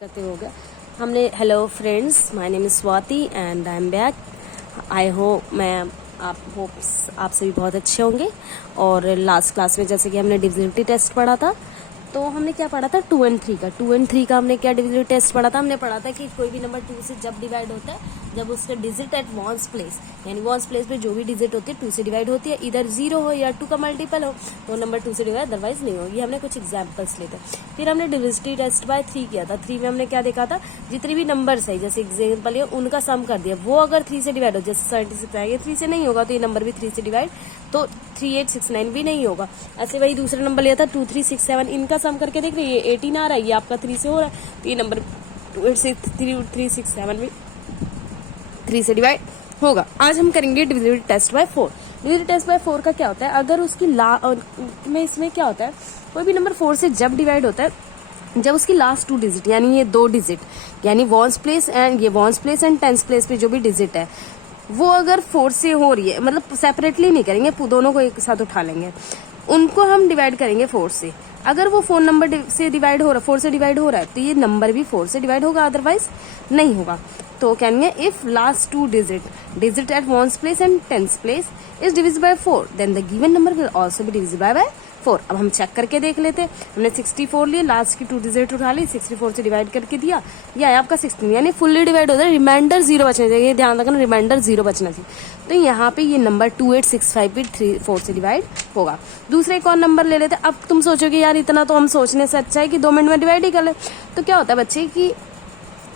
करते हो गया हमने। Hello friends, my name is Swati and I am back. I hope आप सभी बहुत अच्छे होंगे। और लास्ट क्लास में जैसे कि हमने डिविजिबिलिटी टेस्ट पढ़ा था, तो हमने क्या पढ़ा था 2 and 3 का। 2 and 3 का हमने क्या डिविजिबिलिटी टेस्ट पढ़ा था। हमने पढ़ा था कि कोई भी नंबर 2 से जब डिवाइड होता है, जब उसका डिजिट एट वंस प्लेस, यानी वंस प्लेस पे जो भी डिजिट होती है 2 से डिवाइड होती है, इधर 0 हो या 2 का मल्टीपल हो तो नंबर 2 से डिवाइड, अदरवाइज नहीं होगी। हमने कुछ एग्जाम्पल्स लेते। फिर हमने डिविजिबिलिटी टेस्ट बाय 3 किया था। 3 में हमने क्या देखा था, जितने भी नंबर्स है जैसे एग्जाम्पल है उनका सम कर दिया। वो अगर 3 से डिवाइड हो, जैसे 76 है, ये 3 से नहीं होगा तो ये नंबर भी 3 से डिवाइड, तो 3869 भी नहीं होगा। ऐसे वही दूसरा नंबर लिया था 2367, इनका सम करके देख रहे, ये 18 आ रहा है, ये आपका 3 से हो रहा है, तो ये नंबर 2367 भी 3 से डिवाइड होगा। आज हम करेंगे divisibility test by 4। Divisibility test by 4 का क्या होता है, अगर उसकी में इसमें क्या होता है, कोई भी नंबर 4 से जब डिवाइड होता है, जब उसकी लास्ट 2 डिजिट यानी ये 2 डिजिट यानी once place and tens place पे जो भी डिजिट है वो अगर 4 से हो रही है, मतलब सेपरेटली नहीं करेंगे, दोनों को एक साथ उठा लेंगे, उनको हम डिवाइड करेंगे 4 से। अगर वो फोन नंबर से डिवाइड हो रहा है, 4 से डिवाइड हो रहा है, तो ये नंबर भी 4 से डिवाइड होगा, अदरवाइज नहीं होगा। तो कहेंगे if last 2 digit at ones place and tens place is divisible by 4 then the given number will also be divisible by 4। अब हम चेक करके देख लेते हैं। हमने 64 लिए, लास्ट की 2 डिजिट उठा ली, 64 से डिवाइड करके दिया, ये आया आपका 16, यानी फुल्ली डिवाइड होता है, रिमाइंडर 0 बचना चाहिए, ध्यान रखना रिमाइंडर 0 बचना चाहिए। तो यहाँ पे ये नंबर 2865 भी 4 से डिवाइड होगा। दूसरे एक और नंबर ले लेते हैं। अब तुम सोचोगे यार इतना तो हम सोचने से अच्छा है कि 2 मिनट में डिवाइड ही कर ले। तो क्या होता है बच्चे कि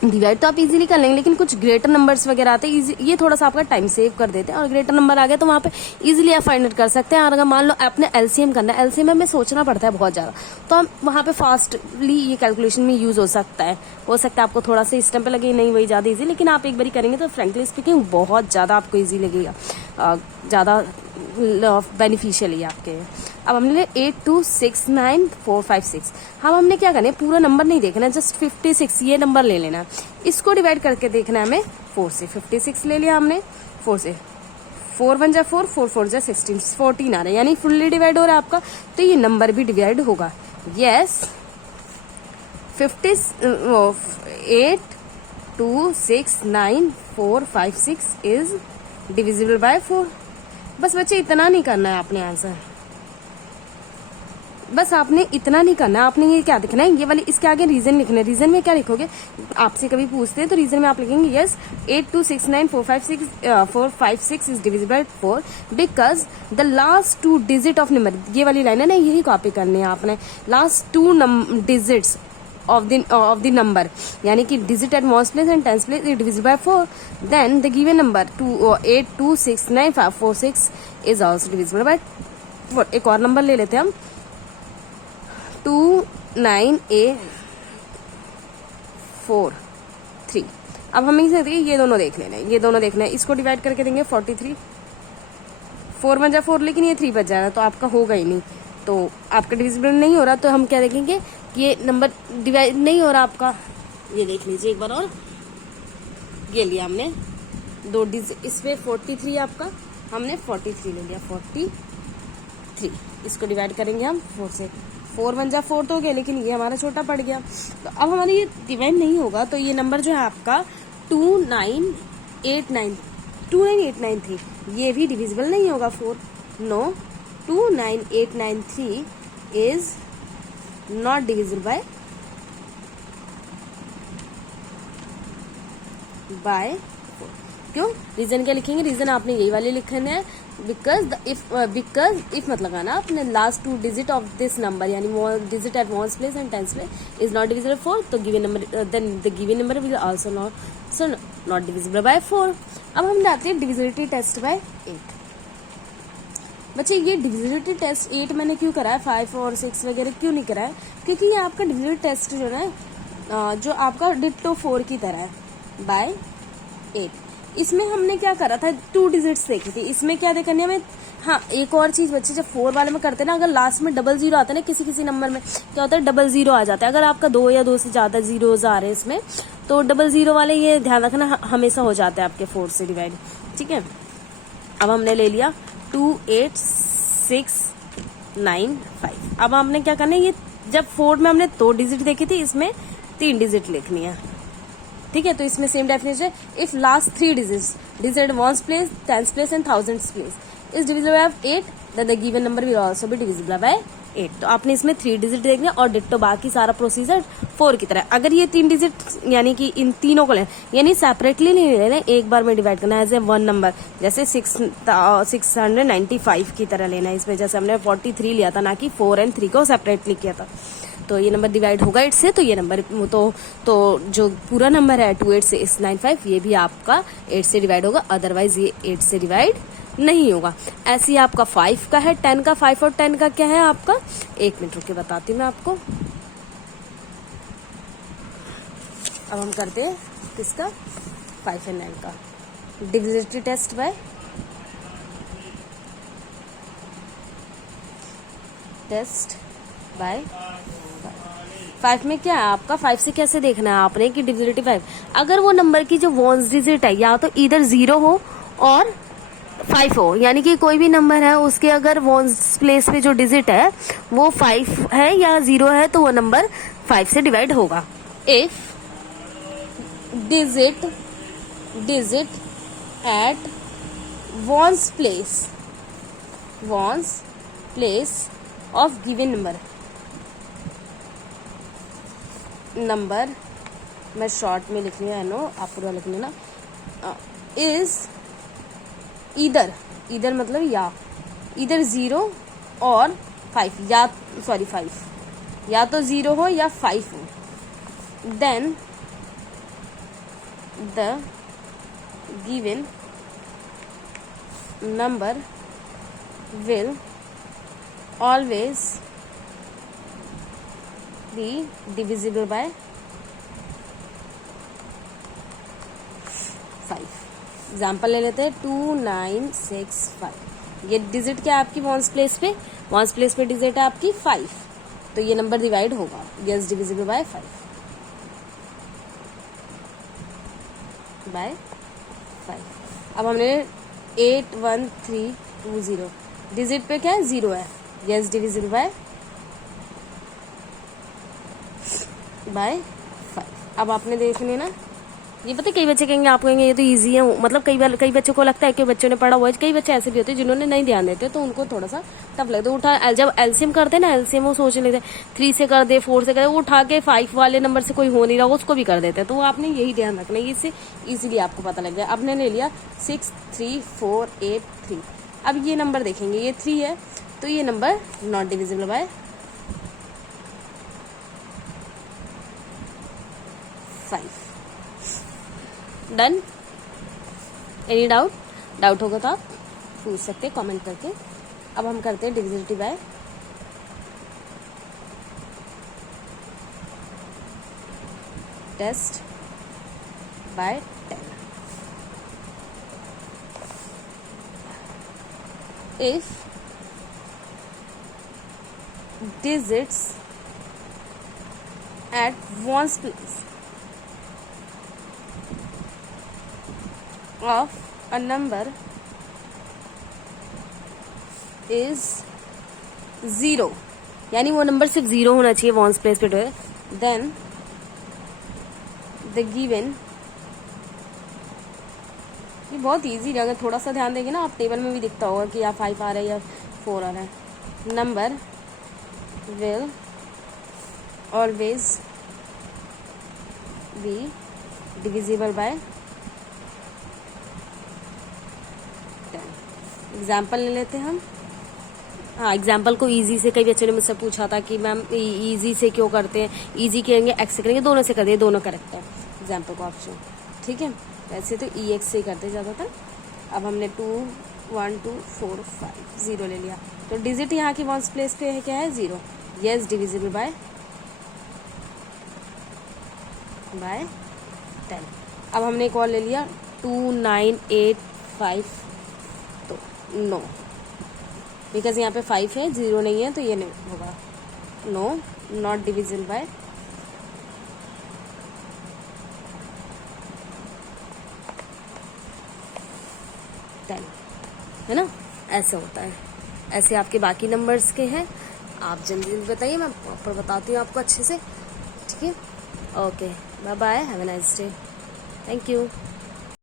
डिवाइड तो आप इजीली कर लेंगे, लेकिन कुछ ग्रेटर नंबर्स वगैरह आते हैं, ये थोड़ा सा आपका टाइम सेव कर देते हैं। और ग्रेटर नंबर आ गया तो वहाँ पे इजीली आप फाइंड आउट कर सकते हैं। और अगर मान लो आपने एलसीएम करना है, एलसीएम में सोचना पड़ता है बहुत ज्यादा, तो हम वहाँ पे फास्टली ये कैलकुलेशन में यूज हो सकता है आपको थोड़ा सा इस टाइम पे लगे नहीं वही ज्यादा ईजी, लेकिन आप एक बार करेंगे तो फ्रेंकली स्पीकिंग बहुत ज्यादा आपको ईजी लगेगा, ज्यादा बेनिफिशियल है आपके। अब हमने 8269,456। हमने क्या करना है, पूरा नंबर नहीं देखना है, जस्ट 56 ये नंबर ले लेना है। इसको डिवाइड करके देखना है हमें 4 से। 56 ले लिया हमने 4 से, 4 1 जा 4, 4 4 जा 16, 14 आ रहा है, यानी फुल्ली डिवाइड हो रहा है आपका, तो ये नंबर भी डिवाइड होगा। Yes 8269,456 is divisible by 4। बस बच्चे इतना नहीं करना है आपने आंसर, बस आपने इतना नहीं करना है। आपने ये क्या लिखना है, ये वाली इसके आगे रीजन लिखना है। रीजन में क्या लिखोगे, आपसे कभी पूछते हैं तो रीजन में आप लिखेंगे yes 8269,456 is divisible by 4 because the last 2 digit of number, ये वाली लाइन है ना, यही कॉपी करनी है आपने। Last 2 digits of the number यानी कि digit at ones place and tens place is divisible by 4 then the given number 8269,546 is also divisible by 4। एक और नंबर ले लेते हैं हम 29A43। अब हम ये दोनों देख लेना है, ये दोनों देखना है। इसको डिवाइड करके देंगे 43, 4 1 जा 4, लेकिन ये 3 बच जाएगा तो आपका होगा ही नहीं, तो आपका डिविजिबल नहीं हो रहा। तो हम क्या देखेंगे कि ये नंबर डिवाइड नहीं हो रहा आपका। ये देख लीजिए एक बार और, ये लिया हमने 2 डिजिट, इसमें 43 आपका, हमने 43 ले लिया, 43। इसको डिवाइड करेंगे हम 4 से, 4 1 जा 4 तो हो गया, लेकिन ये हमारा छोटा पड़ गया, तो अब हमारा ये डिवाइड नहीं होगा। तो ये नंबर जो है आपका 29893 ये भी डिविजिबल नहीं होगा 4। No 29893 is not divisible by 4। क्यों, रीजन क्या लिखेंगे, रीजन आपने यही वाले लिखना है, बिकॉज इफ मत लगाना आपने last 2 digit of this number यानी digit at ones place and tens place is not divisible 4, तो given number then the given number will also not divisible by 4। अब हम जाते हैं डिविजिबिलिटी टेस्ट बाय 8। बच्चे ये डिविजिबिलिटी टेस्ट 8 मैंने क्यों कराया, 5 और 6 वगैरह क्यों नहीं कराया, क्योंकि ये आपका डिविजिबिलिटी टेस्ट जो है जो आपका डिट्टो 4 की तरह है बाय 8। इसमें हमने क्या करा था, 2 डिजिट्स देखी थी। इसमें क्या देखनी हमें, हाँ एक और चीज बच्चे जब 4 वाले में करते ना, अगर लास्ट में 00 आता है ना, किसी नंबर में क्या होता है 00 आ जाता है। अगर आपका 2 या 2 से ज्यादा जीरोज आ रहे हैं इसमें, तो 00 वाले ये ध्यान रखना हमेशा हो जाते हैं आपके 4 से डिवाइड, ठीक है। अब हमने ले लिया 28695। अब हमने क्या करना है, ये जब 4 में हमने 2 डिजिट देखी थी, इसमें 3 डिजिट लिखनी है, ठीक है। तो इसमें सेम डेफिनेशन है, if last 3 digit ones place, tens place and thousands place is divisible by 8, then the given number will also be divisible by 8। तो आपने इसमें 3 डिजिट देखने और डिट्टो बाकी सारा प्रोसीजर 4 की तरह। अगर ये 3 डिजिट यानी कि इन तीनों को लेना, यानी सेपरेटली नहीं लेना, एक बार में डिवाइड करना है एज ए 1 नंबर, जैसे 695 की तरह लेना है। इसमें जैसे हमने 43 लिया था, ना कि 4 और 3 को सेपरेटली किया था। तो ये नंबर डिवाइड होगा 8 से, तो ये नंबर तो जो पूरा नंबर है 28695 ये भी आपका 8 से डिवाइड होगा, अदरवाइज ये 8 से डिवाइड नहीं होगा। ऐसे ही आपका 5 का है, 10 का 5 और 10 का क्या है आपका, 1 मिनट रुक के बताती हूँ मैं आपको। अब हम करते हैं किसका, 5 और 9 का डिविजिबिलिटी टेस्ट बाय 5 में क्या है आपका, 5 से कैसे देखना है आपने कि डिविजिबिलिटी 5, अगर वो नंबर की जो वंस डिजिट है या तो इधर 0 हो और 5 हो, यानी कि कोई भी नंबर है उसके अगर वंस प्लेस पे जो डिजिट है वो 5 है या 0 है तो वो नंबर 5 से डिवाइड होगा। If digit at ones place of given number मैं शॉर्ट में लिख लिया है, नो आप पूरा लिख लेना, इज इधर मतलब या इधर 0 और 5 या 5 या तो 0 हो या 5 हो, then the given number will always be divisible by 5। Example ले लेते हैं 2965, ये डिजिट क्या है आपकी वंस प्लेस पे डिजिट है आपकी 5, तो ये नंबर डिवाइड होगा, यस डिविजिबल बाय 5 अब हमने 81320 डिजिट पे क्या है 0 है, यस डिविजिबल बाय 5। अब आपने देख लेना, ये पता है कई बच्चे कहेंगे, आप कहेंगे ये तो इजी है, मतलब कई बच्चों को लगता है कि बच्चों ने पढ़ा हुआ है, कई बच्चे ऐसे भी होते हैं जिन्होंने नहीं ध्यान देते तो उनको थोड़ा सा टफ लगता है। उठा जब एलसीएम करते हैं ना, एलसीएम वो सोच लेते हैं 3 से कर दे 4 से कर दे, वो उठा के 5 वाले नंबर से कोई हो नहीं रहा उसको भी कर देते हैं। तो वो आपने यही ध्यान रखना है, इससे इजीली आपको पता लग जाए। आपने ले लिया 63483, अब ये नंबर देखेंगे, ये 3 है तो ये number not divisible by 5। Done, any doubt होगा तो आप पूछ सकते हैं कमेंट करके। अब हम करते हैं divisibility by test by 10। If digits at ones place of a number is 0, यानी वो नंबर सिर्फ 0 होना चाहिए वंस प्लेस पे, देन द गिवन, ये बहुत इजी है, अगर थोड़ा सा ध्यान देंगे ना आप टेबल में भी दिखता होगा कि या 5 आ रहा है या 4 आ रहा है, number will always be divisible bye 10। Example ले लेते हैं हम। हाँ, एग्जाम्पल को इजी से, कई बच्चों ने मुझसे पूछा था कि मैम इजी से क्यों करते हैं, इजी करेंगे एक्स से करेंगे, दोनों से कर दिए, दोनों करेक्ट है एग्जाम्पल को ऑप्शन, ठीक है। वैसे तो ई एक्स से करते ज़्यादातर। अब हमने 2 1 2 4 5 0 ले लिया, तो डिजिट यहाँ की वंस प्लेस पे है क्या है 0, यस डिविजिबल बाय 10। अब हमने एक और ले लिया 2985, तो नो, बिकॉज यहाँ पे 5 है 0 नहीं है तो ये नहीं होगा, नो नॉट डिविजिबल बाय 10, है ना। ऐसे होता है, ऐसे आपके बाकी नंबर्स के हैं, आप जल्दी जल्दी बताइए, मैं प्रॉपर बताती हूँ आपको अच्छे से, ठीक है। Okay, bye bye, have a nice day, thank you.